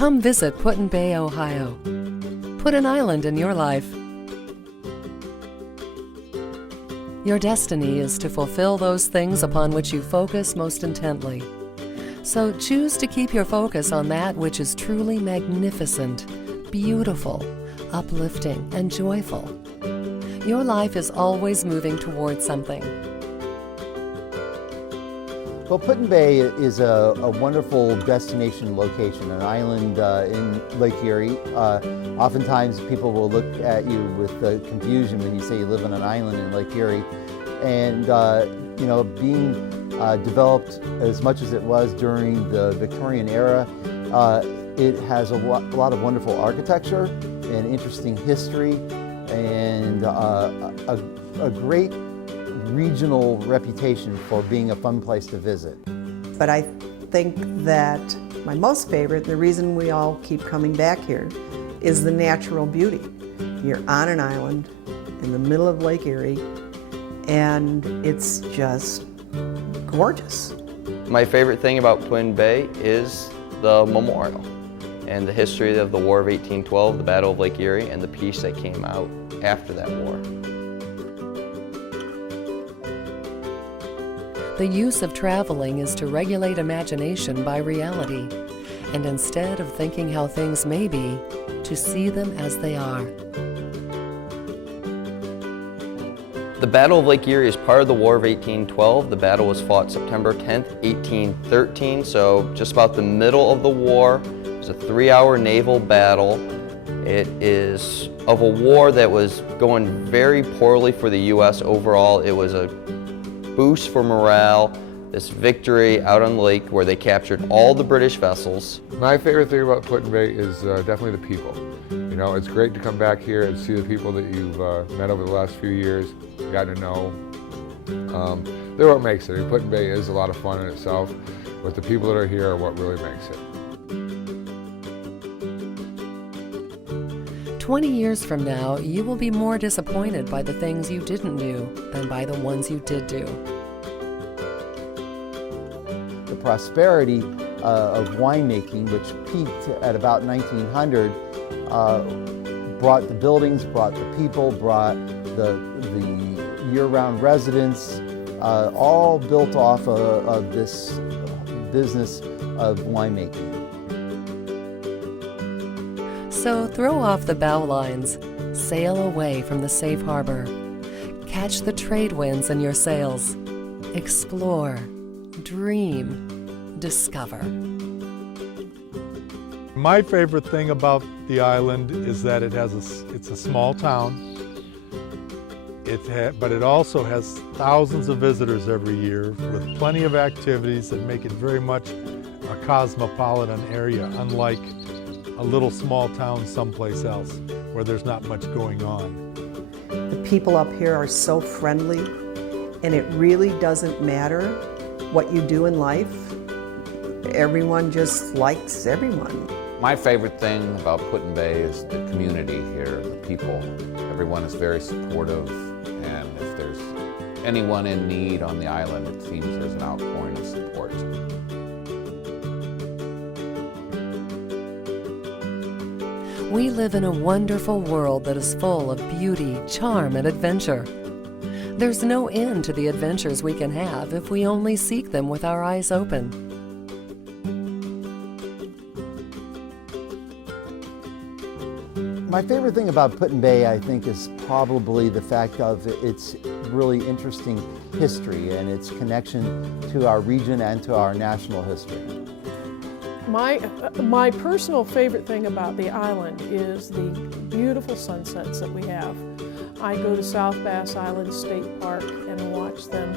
Come visit Put-in-Bay, Ohio. Put an island in your life. Your destiny is to fulfill those things upon which you focus most intently. So choose to keep your focus on that which is truly magnificent, beautiful, uplifting, and joyful. Your life is always moving towards something. Well, Put-in-Bay is a wonderful destination location, an island in Lake Erie. Oftentimes people will look at you with confusion when you say you live on an island in Lake Erie. And you know, being developed as much as it was during the Victorian era, it has a lot of wonderful architecture and interesting history and a great regional reputation for being a fun place to visit. But I think that my most favorite, the reason we all keep coming back here, is the natural beauty. You're on an island in the middle of Lake Erie, and it's just gorgeous. My favorite thing about Put-in-Bay is the memorial and the history of the War of 1812, the Battle of Lake Erie, and the peace that came out after that war. The use of traveling is to regulate imagination by reality, and instead of thinking how things may be, to see them as they are. The Battle of Lake Erie is part of the War of 1812. The battle was fought September 10th, 1813, so just about the middle of the war. It was a 3-hour naval battle. It is of a war that was going very poorly for the U.S. overall. It was a boost for morale, this victory out on the lake where they captured all the British vessels. My favorite thing about Put-in-Bay is definitely the people. You know, it's great to come back here and see the people that you've met over the last few years, gotten to know. They're what makes it. I mean, Put-in-Bay is a lot of fun in itself, but the people that are here are what really makes it. 20 years from now, you will be more disappointed by the things you didn't do than by the ones you did do. The prosperity of winemaking, which peaked at about 1900, brought the buildings, brought the people, brought the year-round residents, all built off of this business of winemaking. So throw off the bow lines, sail away from the safe harbor, catch the trade winds in your sails, explore, dream, discover. My favorite thing about the island is that it's a small town, but it also has thousands of visitors every year with plenty of activities that make it very much a cosmopolitan area, unlike a little small town someplace else where there's not much going on. The people up here are so friendly, and it really doesn't matter what you do in life. Everyone just likes everyone. My favorite thing about Put-in-Bay is the community here, the people. Everyone is very supportive, and if there's anyone in need on the island, it seems there's an outpouring of support. We live in a wonderful world that is full of beauty, charm, and adventure. There's no end to the adventures we can have if we only seek them with our eyes open. My favorite thing about Put-in-Bay, I think, is probably the fact of its really interesting history and its connection to our region and to our national history. My personal favorite thing about the island is the beautiful sunsets that we have. I go to South Bass Island State Park and watch them.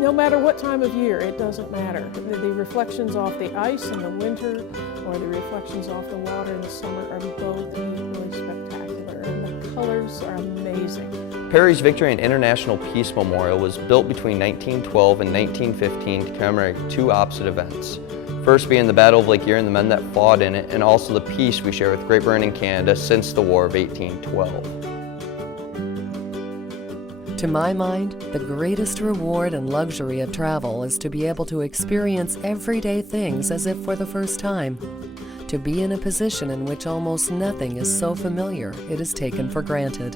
No matter what time of year, it doesn't matter. The reflections off the ice in the winter or the reflections off the water in the summer are both equally spectacular, and the colors are amazing. Perry's Victory and International Peace Memorial was built between 1912 and 1915 to commemorate two opposite events. First being the Battle of Lake Erie and the men that fought in it, and also the peace we share with Great Britain and Canada since the War of 1812. To my mind, the greatest reward and luxury of travel is to be able to experience everyday things as if for the first time, to be in a position in which almost nothing is so familiar it is taken for granted.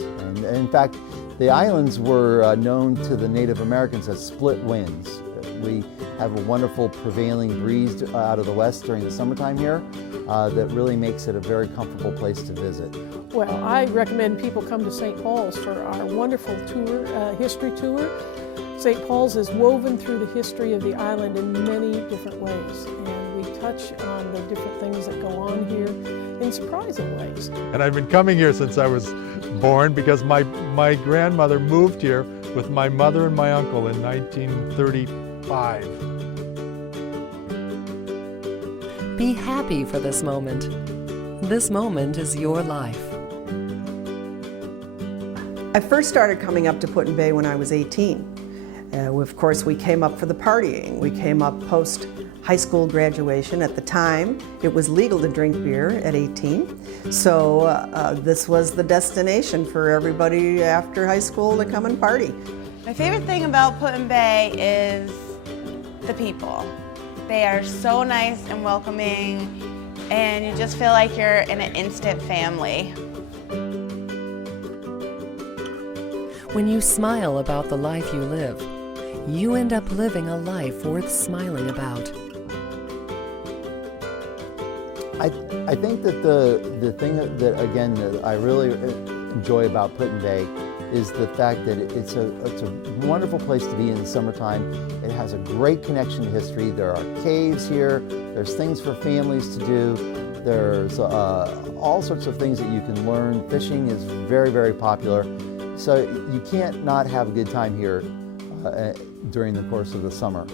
And in fact, the islands were known to the Native Americans as split winds. We have a wonderful prevailing breeze out of the west during the summertime here that really makes it a very comfortable place to visit. Well, I recommend people come to St. Paul's for our wonderful tour, history tour. St. Paul's is woven through the history of the island in many different ways, and we touch on the different things that go on here in surprising ways. And I've been coming here since I was born because my grandmother moved here with my mother and my uncle in 1935. Be happy for this moment. This moment is your life. I first started coming up to Put-in-Bay when I was 18. Of course, we came up for the partying. We came up post high school graduation. At the time, it was legal to drink beer at 18. So this was the destination for everybody after high school to come and party. My favorite thing about Put-in-Bay is the people. They are so nice and welcoming, and you just feel like you're in an instant family. When you smile about the life you live, you end up living a life worth smiling about. I think that the thing that again that I really enjoy about Put-in-Bay is the fact that it's a wonderful place to be in the summertime. It has a great connection to history. There are caves here. There's things for families to do. There's all sorts of things that you can learn. Fishing is very, very popular. So you can't not have a good time here during the course of the summer.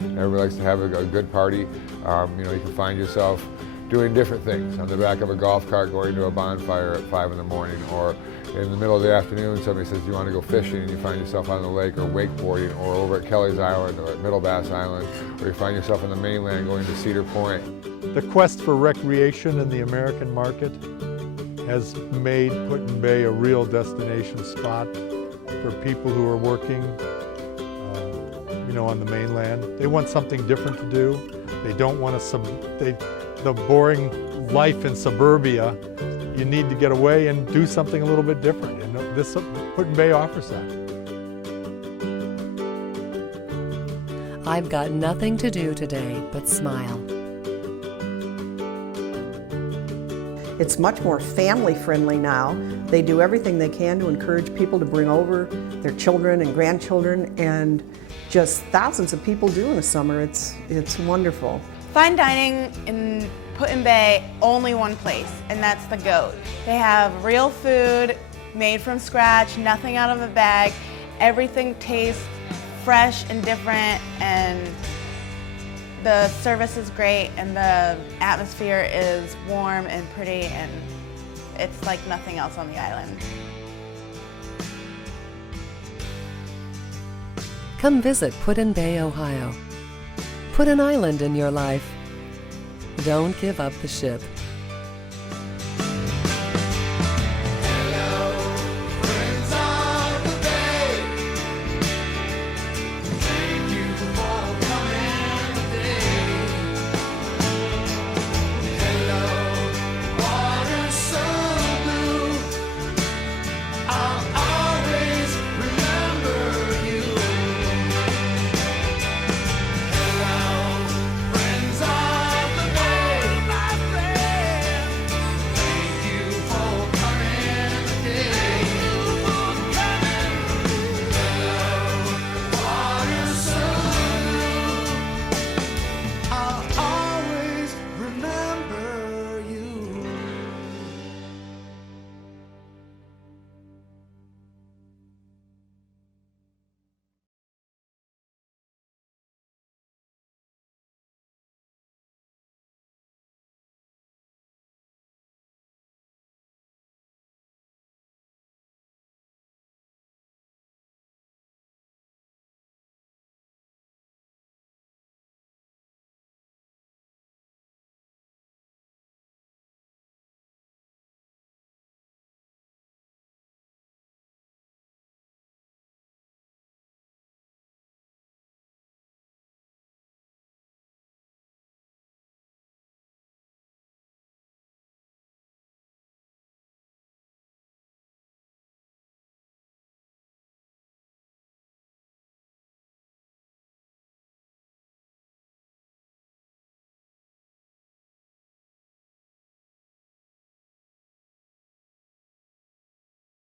Everybody likes to have a good party. You know, you can find yourself doing different things on the back of a golf cart going to a bonfire at 5 in the morning, or in the middle of the afternoon somebody says you want to go fishing and you find yourself on the lake, or wakeboarding, or over at Kelly's Island or at Middle Bass Island, or you find yourself on the mainland going to Cedar Point. The quest for recreation in the American market has made Put-in-Bay a real destination spot for people who are working you know, on the mainland. They want something different to do. They don't want the boring life in suburbia. You need to get away and do something a little bit different, and this Put-in-Bay offers that. I've got nothing to do today but smile. It's much more family friendly now. They do everything they can to encourage people to bring over their children and grandchildren, and just thousands of people do in the summer. It's wonderful. Fine dining in Put-in-Bay, only one place, and that's the Goat. They have real food made from scratch, nothing out of a bag. Everything tastes fresh and different, and the service is great, and the atmosphere is warm and pretty, and it's like nothing else on the island. Come visit Put-in-Bay, Ohio. Put an island in your life. Don't give up the ship.